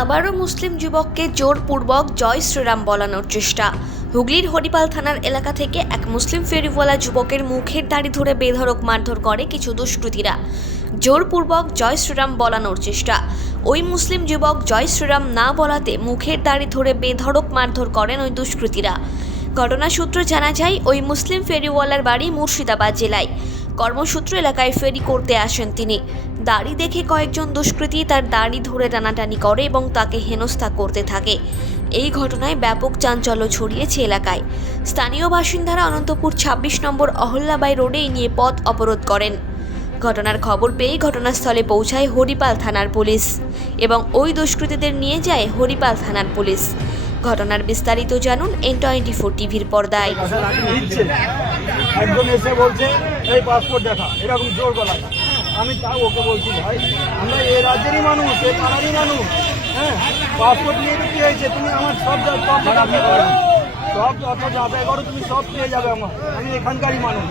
আবারও মুসলিম যুবককে জোরপূর্বক জয় শ্রীরাম বলানোর চেষ্টা। হুগলির হরিপাল থানার এলাকা থেকে এক মুসলিম ফেরিওয়ালা যুবকের মুখের দাড়ি ধরে বেধড়ক মারধর করে কিছু দুষ্কৃতীরা। জোরপূর্বক জয় শ্রীরাম বলানোর চেষ্টা। ওই মুসলিম যুবক জয় শ্রীরাম না বলাতে মুখের দাড়ি ধরে বেধড়ক মারধর করেন ওই দুষ্কৃতীরা। ঘটনা সূত্র জানা যায়, ওই মুসলিম ফেরিওয়ালার বাড়ি মুর্শিদাবাদ জেলায়। কর্মসূত্র এলাকায় ফেরি করতে আসেন তিনি। দাড়ি দেখে কয়েকজন দুষ্কৃতী তার দাড়ি ধরে টানাটানি করে এবং তাকে হেনস্থা করতে থাকে। এই ঘটনায় ব্যাপক চাঞ্চল্য ছড়িয়েছে এলাকায়। স্থানীয় বাসিন্দারা অনন্তপুর ২৬ নম্বর অহল্যাবাই রোডে নিয়ে পথ অবরোধ করেন। ঘটনার খবর পেয়ে ঘটনাস্থলে পৌঁছায় হরিপাল থানার পুলিশ এবং ওই দুষ্কৃতীদের নিয়ে যায় হরিপাল থানার পুলিশ। ঘটনার বিস্তারিত জানুন এন টোয়েন্টি ফোর টিভির পর্দায়। দিচ্ছে একজন এসে বলছে এই পাসপোর্ট দেখা। এরকম জোর গলায়। আমি তাও ওকে বলছি ভাই আমরা এই রাজ্যেরই মানুষ এই পাড়ারই মানুষ হ্যাঁ? পাসপোর্ট নিয়ে তো কি হয়েছে? তুমি আমার সব যা- সব যাচাই করো সব যত যাচাই করো তুমি সব পেয়ে যাবে আমার। আমি এখানকারই মানুষ।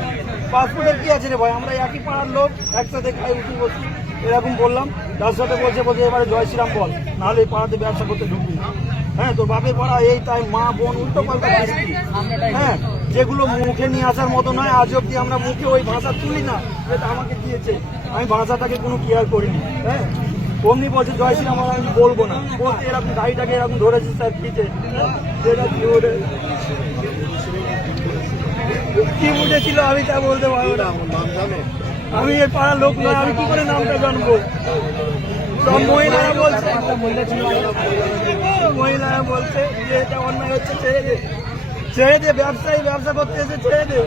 পাসপোর্টের কি আছে রে ভাই? আমরা একই পাড়ার লোক একসাথে খাই উঠি বসি। এরকম বললাম। তার সাথে বলছে বলছে এবারে জয় শ্রীরাম বল। নাহলে এই পাড়াতে ব্যবসা করতে ঢুকবি। হ্যাঁ তোর বাপের পাড়া এই তাই মা বোন উল্টো পাল্টা হ্যাঁ যেগুলো মুখে নিয়ে আসার মতো নয় আজ অব্দি আমরা মুখে ওই ভাষা তুলি না যেটা আমাকে দিয়েছে। আমি ভাষাটাকে কোনো কেয়ার করিনি হ্যাঁ? অমনি বলছে জয় শ্রী বল, আমি বলব না। বলতে এরকম গাড়িটাকে এরকম ধরেছে স্যার পিঠে। যেটা কি বুঝেছিল আমি তা বলতে পারব না। আমি এই পাড়ার লোক নয় আমি কি করে নামটা জানব? সব মহিলারা বলছে। মহিলারা বলছে যে এটা অন্যায় হচ্ছে, ছেড়ে দে। ছেড়ে দে, ব্যবসায়ী ব্যবসা করতে এসে ছেড়ে দে।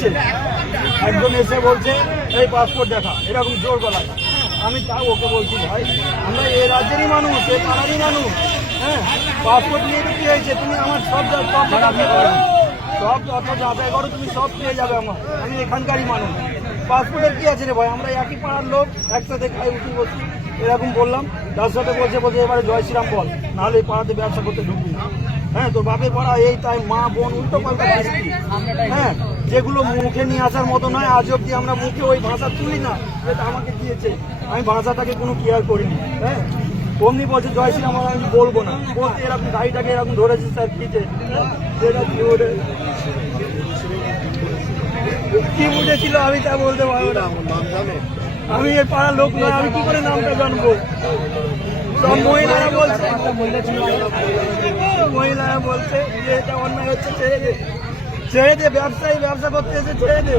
দিচ্ছে একজন এসে বলছে এই পাসপোর্ট দেখা। এরকম জোর গলায়। আমি তাও ওকে বলছি ভাই আমরা এ রাজ্যেরই মানুষ এই পাড়ারই মানুষ হ্যাঁ? পাসপোর্ট নিয়ে তো কি হয়েছে? তুমি আমার সব সব যাচাই করো। সব যত যাচাই করো তুমি সব পেয়ে যাবে আমার। আমি এখানকারই মানুষ। পাসপোর্টের কি আছে রে ভাই? আমরা একই পাড়ার লোক একসাথে খাই উঠি বসি এরকম বললাম। তার সাথে বলছে বলছে এবারে জয় শ্রীরাম বল। নাহলে এই পাড়াতে ব্যবসা করতে ঢুকবি না। হ্যাঁ তোর বাপের পাড়া এই তাই মা বোন উল্টো পাল্টা হ্যাঁ যেগুলো মুখে নিয়ে আসার মতো নয় আজ অব্দি আমরা মুখে ওই ভাষা তুলি না যেটা আমাকে দিয়েছে। আমি ভাষাটাকে কোনো কেয়ার করিনি হ্যাঁ। অমনি বলছে জয় শ্রী বল, আমি বলব না। বলতে এরকম গাড়িটাকে এরকম ধরেছে স্যার পিঠে যেটা কি বুঝেছিল আমি তা বলতে পারব না। আমি এই পাড়ার লোক নয় আমি কি করে নামটা জানব? সব মহিলারা বলছে মহিলারা বলছে যে এটা অন্যায় হচ্ছে, ছেড়ে দে। ছেড়ে দে, ব্যবসায়ী ব্যবসা করতে এসে ছেড়ে দে।